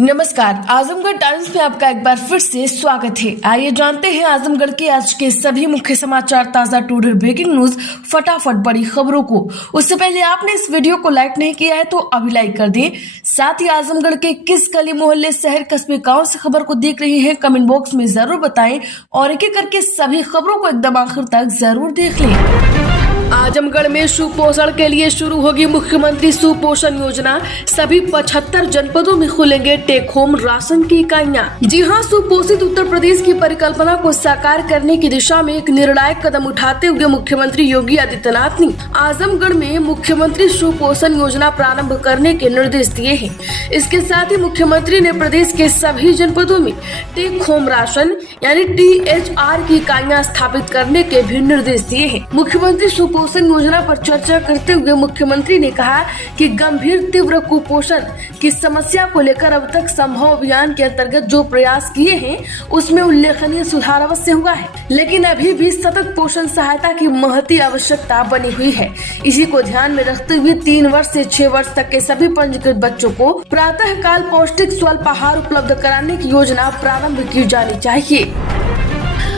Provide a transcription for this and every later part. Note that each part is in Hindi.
नमस्कार, आजमगढ़ टाइम्स में आपका एक बार फिर से स्वागत है। आइए जानते हैं आजमगढ़ के आज के सभी मुख्य समाचार, ताजा टूडे ब्रेकिंग न्यूज, फटाफट बड़ी खबरों को। उससे पहले आपने इस वीडियो को लाइक नहीं किया है तो अभी लाइक कर दें। साथ ही आजमगढ़ के किस गली मोहल्ले, शहर, कस्बे, गाँव से खबर को देख रहे हैं कमेंट बॉक्स में जरूर बताएं और एक एक करके सभी खबरों को एकदम आखिर तक जरूर देख लें। आजमगढ़ में सुपोषण के लिए शुरू होगी मुख्यमंत्री सुपोषण योजना। सभी 75 जनपदों में खुलेंगे टेक होम राशन की इकाइयां। जी हां, सुपोषित उत्तर प्रदेश की परिकल्पना को साकार करने की दिशा में एक निर्णायक कदम उठाते हुए मुख्यमंत्री योगी आदित्यनाथ ने आजमगढ़ में मुख्यमंत्री सुपोषण योजना प्रारंभ करने के निर्देश दिए हैं। इसके साथ ही मुख्यमंत्री ने प्रदेश के सभी जनपदों में टेक होम राशन यानी THR की इकाइयां स्थापित करने के भी निर्देश दिए हैं। मुख्यमंत्री सुपोषण योजना पर चर्चा करते हुए मुख्यमंत्री ने कहा कि गंभीर तीव्र कुपोषण की समस्या को लेकर अब तक संभव अभियान के अंतर्गत जो प्रयास किए हैं उसमें उल्लेखनीय सुधार अवश्य हुआ है, लेकिन अभी भी सतत पोषण सहायता की महती आवश्यकता बनी हुई है। इसी को ध्यान में रखते हुए 3 वर्ष से 6 वर्ष तक के सभी पंजीकृत बच्चों को प्रातः काल पौष्टिक स्वल्प आहार उपलब्ध कराने की योजना प्रारंभ की जानी चाहिए।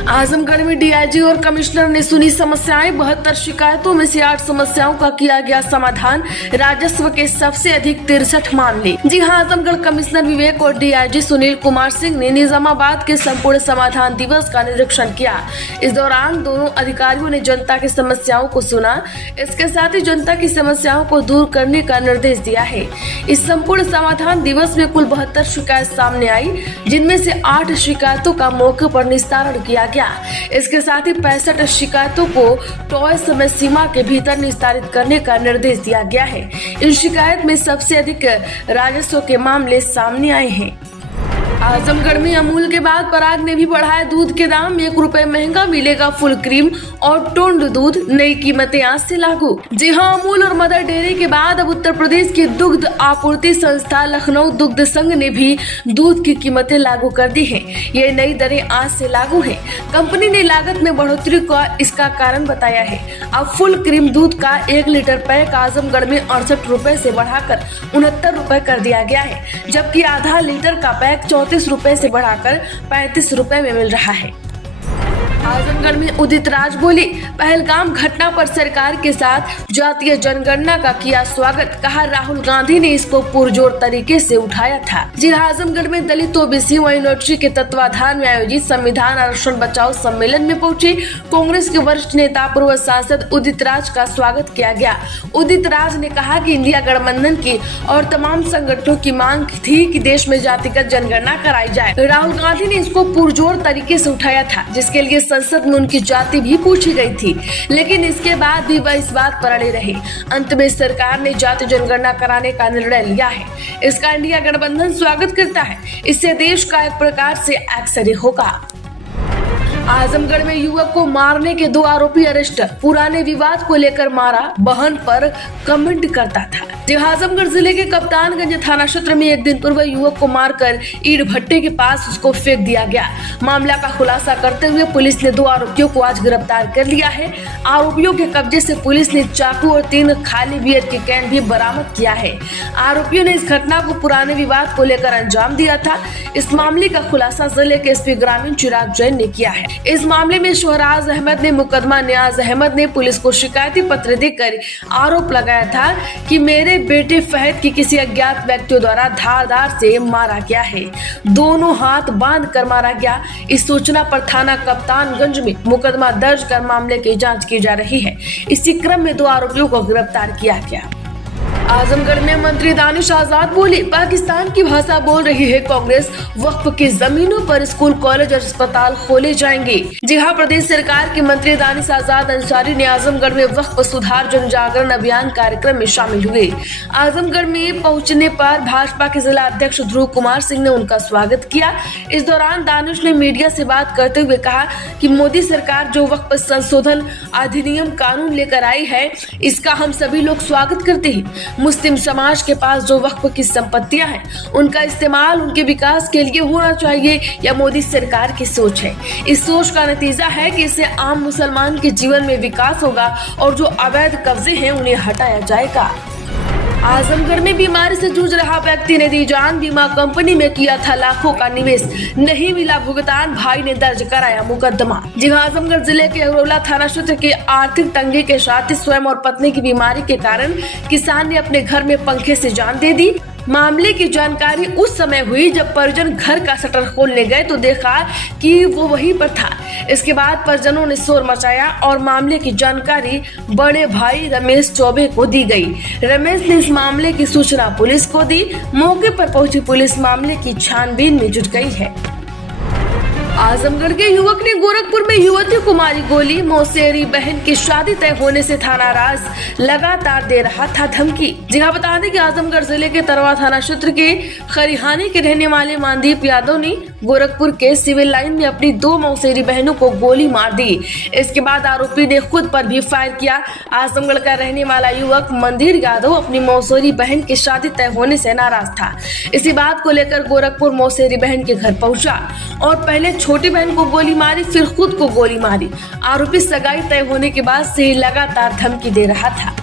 आजमगढ़ में DIG और कमिश्नर ने सुनी समस्याएं। 72 शिकायतों में से 8 समस्याओं का किया गया समाधान। राजस्व के सबसे अधिक 63 मामले। जी हां, आजमगढ़ कमिश्नर विवेक और DIG सुनील कुमार सिंह ने निजामाबाद के संपूर्ण समाधान दिवस का निरीक्षण किया। इस दौरान दोनों अधिकारियों ने जनता की समस्याओं को सुना। इसके साथ ही जनता की समस्याओं को दूर करने का निर्देश दिया है। इस संपूर्ण समाधान दिवस में कुल 72 शिकायत सामने आई, जिनमें से 8 शिकायतों का मौके पर निस्तारण किया। इसके साथ ही 65 शिकायतों को तय समय सीमा के भीतर निस्तारित करने का निर्देश दिया गया है। इन शिकायत में सबसे अधिक राजस्व के मामले सामने आए हैं। आजमगढ़ में अमूल के बाद पराग ने भी बढ़ाया दूध के दाम। 1 रुपए महंगा मिलेगा फुल क्रीम और टोंड दूध। नई कीमतें आज से लागू। जी हां, अमूल और मदर डेयरी के बाद अब उत्तर प्रदेश की दुग्ध आपूर्ति संस्था लखनऊ दुग्ध संघ ने भी दूध की कीमतें लागू कर दी हैं। ये नई दरें आज से लागू हैं। कंपनी ने लागत में बढ़ोतरी का इसका कारण बताया है। अब फुल क्रीम दूध का 1 लीटर पैक आजमगढ़ में 68 रुपए से बढ़ाकर 69 रुपए कर दिया गया है, जबकि आधा लीटर का पैक 34 रुपए से बढ़ाकर 35 रुपए में मिल रहा है। आजमगढ़ में उदित राज बोली, पहलगाम घटना पर सरकार के साथ जातीय जनगणना का किया स्वागत। कहा राहुल गांधी ने इसको पुरजोर तरीके से उठाया था। जी आजमगढ़ में दलित OBC माइनॉरिटी के तत्वाधान में आयोजित संविधान आरक्षण बचाओ सम्मेलन में पहुंचे कांग्रेस के वरिष्ठ नेता पूर्व सांसद उदित राज का स्वागत किया गया। उदित राज ने कहा कि इंडिया गठबंधन की और तमाम संगठनों की मांग थी कि देश में जातिगत जनगणना कराई जाए। राहुल गांधी ने इसको पुरजोर तरीके से उठाया था, जिसके लिए संसद में उनकी जाति भी पूछी गई थी, लेकिन इसके बाद भी वह इस बात पर अड़े रहे। अंत में सरकार ने जाति जनगणना कराने का निर्णय लिया है। इसका इंडिया गठबंधन स्वागत करता है। इससे देश का एक प्रकार से एक्सरे होगा। आजमगढ़ में युवक को मारने के 2 आरोपी अरेस्ट। पुराने विवाद को लेकर मारा, बहन पर कमेंट करता था। आजमगढ़ जिले के कप्तानगंज थाना क्षेत्र में 1 दिन पूर्व युवक को मारकर ईंट भट्टे के पास उसको फेंक दिया गया। मामला का खुलासा करते हुए पुलिस ने 2 आरोपियों को आज गिरफ्तार कर लिया है। आरोपियों के कब्जे से पुलिस ने चाकू और 3 खाली बियर के कैन भी बरामद किया है। आरोपियों ने इस घटना को पुराने विवाद को लेकर अंजाम दिया था। इस मामले का खुलासा जिले के SP ग्रामीण चिराग जैन ने किया है। इस मामले में शोहराज अहमद ने मुकदमा न्याज अहमद ने पुलिस को शिकायती पत्र देकर आरोप लगाया था कि मेरे बेटे फहद की किसी अज्ञात व्यक्तियों द्वारा धारदार से मारा गया है। दोनों हाथ बांध कर मारा गया। इस सूचना पर थाना कप्तानगंज में मुकदमा दर्ज कर मामले की जांच की जा रही है। इसी क्रम में 2 आरोपियों को गिरफ्तार किया गया। आजमगढ़ में मंत्री दानिश आजाद बोले, पाकिस्तान की भाषा बोल रही है कांग्रेस। वक्फ की जमीनों पर स्कूल, कॉलेज और अस्पताल खोले जाएंगे। जी हां, प्रदेश सरकार के मंत्री दानिश आजाद अंसारी ने आजमगढ़ में वक्फ सुधार जन जागरण अभियान कार्यक्रम में शामिल हुए। आजमगढ़ में पहुंचने पर भाजपा के जिला अध्यक्ष ध्रुव कुमार सिंह ने उनका स्वागत किया। इस दौरान दानिश ने मीडिया से बात करते हुए कहा कि मोदी सरकार जो वक्फ संशोधन अधिनियम कानून लेकर आई है, इसका हम सभी लोग स्वागत करते हैं। मुस्लिम समाज के पास जो वक्फ की संपत्तियां हैं, उनका इस्तेमाल उनके विकास के लिए होना चाहिए, यह मोदी सरकार की सोच है। इस सोच का नतीजा है कि इससे आम मुसलमान के जीवन में विकास होगा और जो अवैध कब्जे हैं उन्हें हटाया जाएगा। आजमगढ़ में बीमारी से जूझ रहा व्यक्ति ने दी जान, बीमा कंपनी में किया था लाखों का निवेश, नहीं मिला भुगतान, भाई ने दर्ज कराया मुकदमा। जी हां, आजमगढ़ जिले के अगरौला थाना क्षेत्र के आर्थिक तंगी के साथ ही स्वयं और पत्नी की बीमारी के कारण किसान ने अपने घर में पंखे से जान दे दी। मामले की जानकारी उस समय हुई जब परिजन घर का शटर खोलने गए तो देखा कि वो वहीं पर था। इसके बाद परिजनों ने शोर मचाया और मामले की जानकारी बड़े भाई रमेश चौबे को दी गई। रमेश ने इस मामले की सूचना पुलिस को दी। मौके पर पहुंची पुलिस मामले की छानबीन में जुट गई है। आजमगढ़ के युवक ने गोरखपुर में युवती को मारी गोली, मौसेरी बहन की शादी तय होने से था नाराज, लगातार दे रहा था धमकी। जी हां, बता दें कि आजमगढ़ जिले के तरवा थाना क्षेत्र के खरिहानी के रहने वाले मानदीप यादव ने गोरखपुर के सिविल लाइन में अपनी 2 मौसेरी बहनों को गोली मार दी। इसके बाद आरोपी ने खुद पर भी फायर किया। आजमगढ़ का रहने वाला युवक मंदिर यादव अपनी मौसेरी बहन की शादी तय होने से नाराज था। इसी बात को लेकर गोरखपुर मौसेरी बहन के घर पहुंचा और पहले छोटी बहन को गोली मारी, फिर खुद को गोली मारी। आरोपी सगाई तय होने के बाद से ही लगातार धमकी दे रहा था।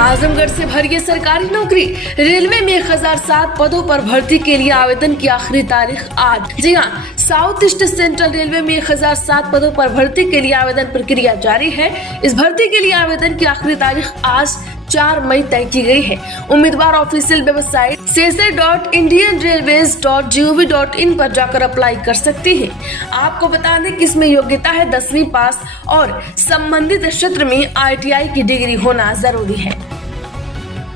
आजमगढ़ से भरिए सरकारी नौकरी, रेलवे में 1007 पदों पर भर्ती के लिए आवेदन की आखिरी तारीख आज। जी हां, साउथ ईस्ट सेंट्रल रेलवे में 1007 पदों पर भर्ती के लिए आवेदन प्रक्रिया जारी है। इस भर्ती के लिए आवेदन की आखिरी तारीख आज 4 मई तय की गई है। उम्मीदवार ऑफिशियल वेबसाइट cese.indianrailways.gov.in पर जाकर अप्लाई कर सकते हैं। आपको बता दें कि इसमें योग्यता है 10वीं पास और संबंधित क्षेत्र में ITI की डिग्री होना जरूरी है।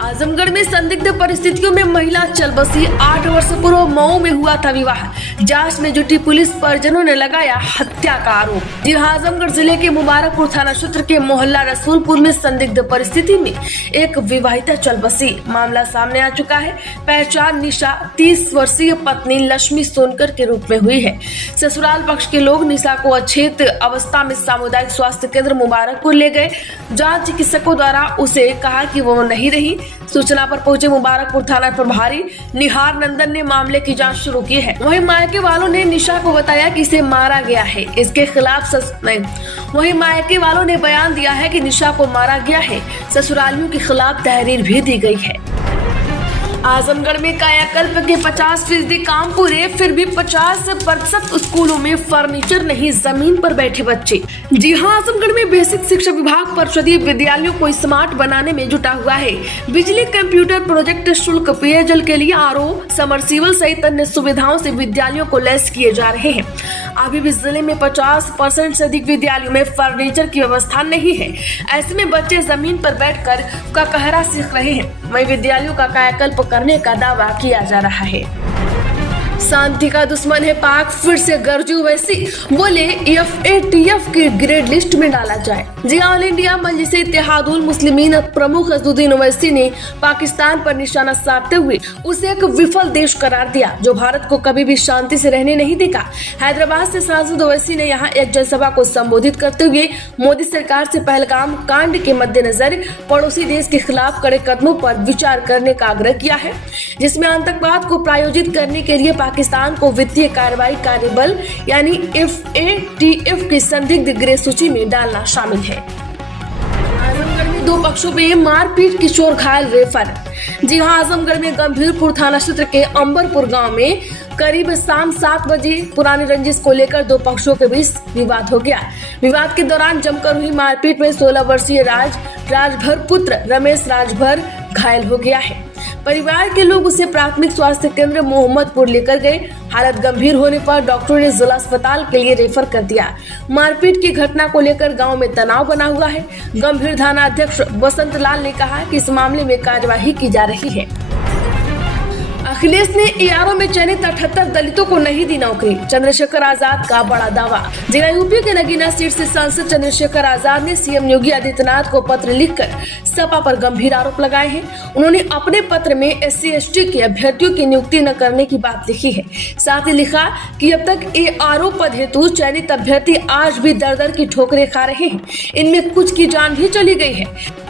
आजमगढ़ में संदिग्ध परिस्थितियों में महिला चल बसी, 8 वर्ष पूर्व मऊ में हुआ था विवाह, जांच में जुटी पुलिस, परिजनों ने लगाया हत्या का आरोप। जी हां, आजमगढ़ जिले के मुबारकपुर थाना क्षेत्र के मोहल्ला रसूलपुर में संदिग्ध परिस्थिति में एक विवाहिता चल बसी। मामला सामने आ चुका है। पहचान निशा 30 वर्षीय पत्नी लक्ष्मी सोनकर के रूप में हुई है। ससुराल पक्ष के लोग निशा को अचेत अवस्था में सामुदायिक स्वास्थ्य केंद्र मुबारकपुर ले गए। जांच चिकित्सकों द्वारा उसे कहा कि वो नहीं रही। सूचना पर पहुंचे मुबारकपुर थाना प्रभारी निहार नंदन ने मामले की जांच शुरू की है। वहीं मायके वालों ने निशा को बताया कि इसे मारा गया है। इसके खिलाफ वहीं मायके वालों ने बयान दिया है कि निशा को मारा गया है। ससुरालियों के खिलाफ तहरीर भी दी गई है। आजमगढ़ में कायाकल्प के 50% काम पूरे, फिर भी 50% स्कूलों में फर्नीचर नहीं, जमीन पर बैठे बच्चे। जी हां, आजमगढ़ में बेसिक शिक्षा विभाग परिषदीय विद्यालयों को स्मार्ट बनाने में जुटा हुआ है। बिजली, कंप्यूटर, प्रोजेक्ट शुल्क, पेयजल के लिए RO, समरसीबल सहित अन्य सुविधाओं से विद्यालयों को लैस किए जा रहे हैं। अभी भी जिले में 50% से अधिक विद्यालयों में फर्नीचर की व्यवस्था नहीं है। ऐसे में बच्चे जमीन पर बैठकर कहरा सीख रहे हैं। वहीं विद्यालयों का कायाकल्प करने का दावा किया जा रहा है। शांति का दुश्मन है पाक, फिर से गरजू ओवैसी, बोले FATF की ग्रेड लिस्ट में डाला जाए। जी ऑल इंडिया मजलिस इत्तेहादुल मुस्लिमीन प्रमुख असदुद्दीन ओवैसी ने पाकिस्तान पर निशाना साधते हुए उसे एक विफल देश करार दिया जो भारत को कभी भी शांति से रहने नहीं देगा। हैदराबाद से सांसद ओवैसी ने यहाँ एक जनसभा को संबोधित करते हुए मोदी सरकार से पहलगाम कांड के मद्देनजर पड़ोसी देश के खिलाफ कड़े कदमों पर विचार करने का आग्रह किया है, जिसमें आतंकवाद को प्रायोजित करने के लिए पाकिस्तान को वित्तीय कार्रवाई कार्यबल यानी FATF की संदिग्ध ग्रे सूची में डालना शामिल है। आजमगढ़ में 2 पक्षों में मारपीट, किशोर घायल, रेफर। जी हां, आजमगढ़ में गंभीरपुर थाना क्षेत्र के अंबरपुर गांव में करीब शाम 7 बजे पुरानी रंजिश को लेकर 2 पक्षों के बीच विवाद हो गया। विवाद के दौरान जमकर हुई मारपीट में 16 वर्षीय राजभर पुत्र रमेश राजभर घायल हो गया है। परिवार के लोग उसे प्राथमिक स्वास्थ्य केंद्र मोहम्मदपुर लेकर गए। हालत गंभीर होने पर डॉक्टरों ने जिला अस्पताल के लिए रेफर कर दिया। मारपीट की घटना को लेकर गांव में तनाव बना हुआ है। गंभीर थाना अध्यक्ष बसंत लाल ने कहा कि इस मामले में कार्यवाही की जा रही है। अखिलेश ने ARO में चयनित 78 दलितों को नहीं दी नौकरी, चंद्रशेखर आजाद का बड़ा दावा। जिला यूपी के नगीना सीट से सांसद चंद्रशेखर आजाद ने CM योगी आदित्यनाथ को पत्र लिखकर सपा पर गंभीर आरोप लगाए हैं। उन्होंने अपने पत्र में SC/ST के अभ्यर्थियों की नियुक्ति न करने की बात लिखी है। साथ ही लिखा कि अब तक ARO पद हेतु चयनित अभ्यर्थी आज भी दर की ठोकरें खा रहे हैं। इनमें कुछ की जान भी चली गई है।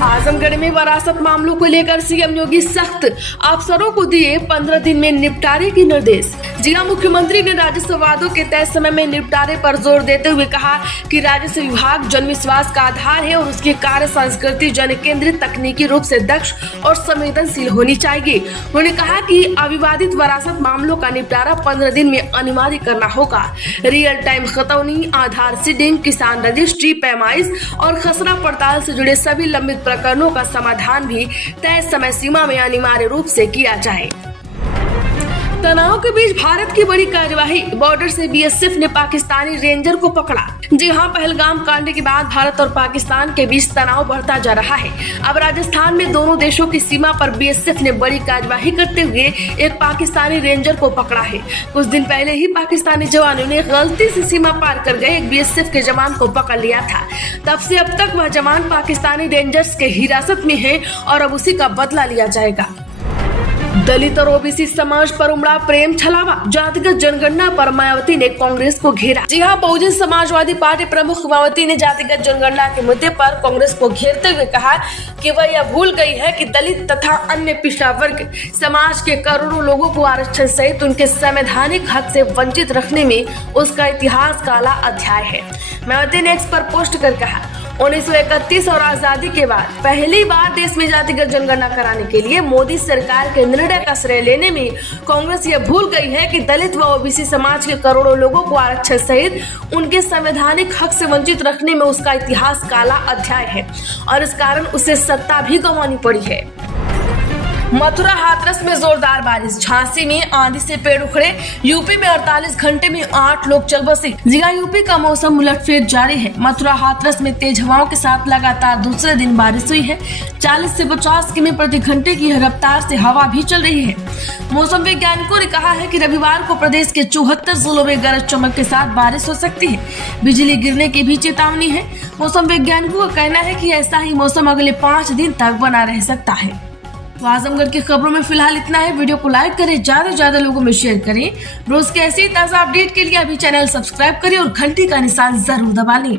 आजमगढ़ में वरासत मामलों को लेकर CM योगी सख्त, अफसरों को दिए 15 दिन में निपटारे के निर्देश। जी हां, मुख्यमंत्री ने राजस्व वादों के तय समय में निपटारे पर जोर देते हुए कहा कि राजस्व विभाग जन विश्वास का आधार है और उसकी कार्य संस्कृति जन केंद्रित, तकनीकी रूप से दक्ष और संवेदनशील होनी चाहिए। उन्होंने कहा कि अविवादित वरासत मामलों का निपटारा 15 दिन में अनिवार्य करना होगा। रियल टाइम खतौनी, आधार सीडिंग, किसान रजिस्ट्री, पैमाइश और खसरा पड़ताल से जुड़े सभी लंबित प्रकरणों का समाधान भी तय समय सीमा में अनिवार्य रूप से किया जाए। तनाव के बीच भारत की बड़ी कार्यवाही, बॉर्डर से बीएसएफ ने पाकिस्तानी रेंजर को पकड़ा। जी हां, पहलगाम कांड के बाद भारत और पाकिस्तान के बीच तनाव बढ़ता जा रहा है। अब राजस्थान में दोनों देशों की सीमा पर बीएसएफ ने बड़ी कार्यवाही करते हुए एक पाकिस्तानी रेंजर को पकड़ा है। कुछ दिन पहले ही पाकिस्तानी जवानों ने गलती से सीमा पार कर गए एक बीएसएफ के जवान को पकड़ लिया था। तब से अब तक वह जवान पाकिस्तानी रेंजर्स के हिरासत में है और अब उसी का बदला लिया जाएगा। दलित और ओबीसी समाज पर उमड़ा प्रेम छलावा, जातिगत जनगणना पर मायावती ने कांग्रेस को घेरा। जी हां, बहुजन समाजवादी पार्टी प्रमुख मायावती ने जातिगत जनगणना के मुद्दे पर कांग्रेस को घेरते हुए कहा कि वह यह भूल गई है कि दलित तथा अन्य पिछड़ा वर्ग समाज के करोड़ों लोगों को आरक्षण सहित उनके संवैधानिक हक से वंचित रखने में उसका इतिहास काला अध्याय है। मायावती ने एक्स पर पोस्ट कर कहा, 1931 और आजादी के बाद पहली बार देश में जातिगत जनगणना कराने के लिए मोदी सरकार के निर्णय का श्रेय लेने में कांग्रेस यह भूल गई है कि दलित व ओबीसी समाज के करोड़ों लोगों को आरक्षण सहित उनके संवैधानिक हक से वंचित रखने में उसका इतिहास काला अध्याय है और इस कारण उसे सत्ता भी गंवानी पड़ी है। मथुरा हाथरस में जोरदार बारिश, झांसी में आंधी से पेड़ उखड़े, यूपी में 48 घंटे में 8 लोग चल बसे। जिला यूपी का मौसम उलटफेर जारी है। मथुरा हाथरस में तेज हवाओं के साथ लगातार दूसरे दिन बारिश हुई है। 40 से 50 किमी प्रति घंटे की रफ्तार से हवा भी चल रही है। मौसम वैज्ञानिकों ने कहा है कि रविवार को प्रदेश के 74 जिलों में गरज चमक के साथ बारिश हो सकती है। बिजली गिरने की भी चेतावनी है। मौसम वैज्ञानिकों का कहना है कि ऐसा ही मौसम अगले 5 दिन तक बना रह सकता है। तो आजमगढ़ की खबरों में फिलहाल इतना है। वीडियो को लाइक करें, ज्यादा से ज्यादा लोगों में शेयर करें। रोज के ऐसे ही ताजा अपडेट के लिए अभी चैनल सब्सक्राइब करें और घंटी का निशान जरूर दबा लें।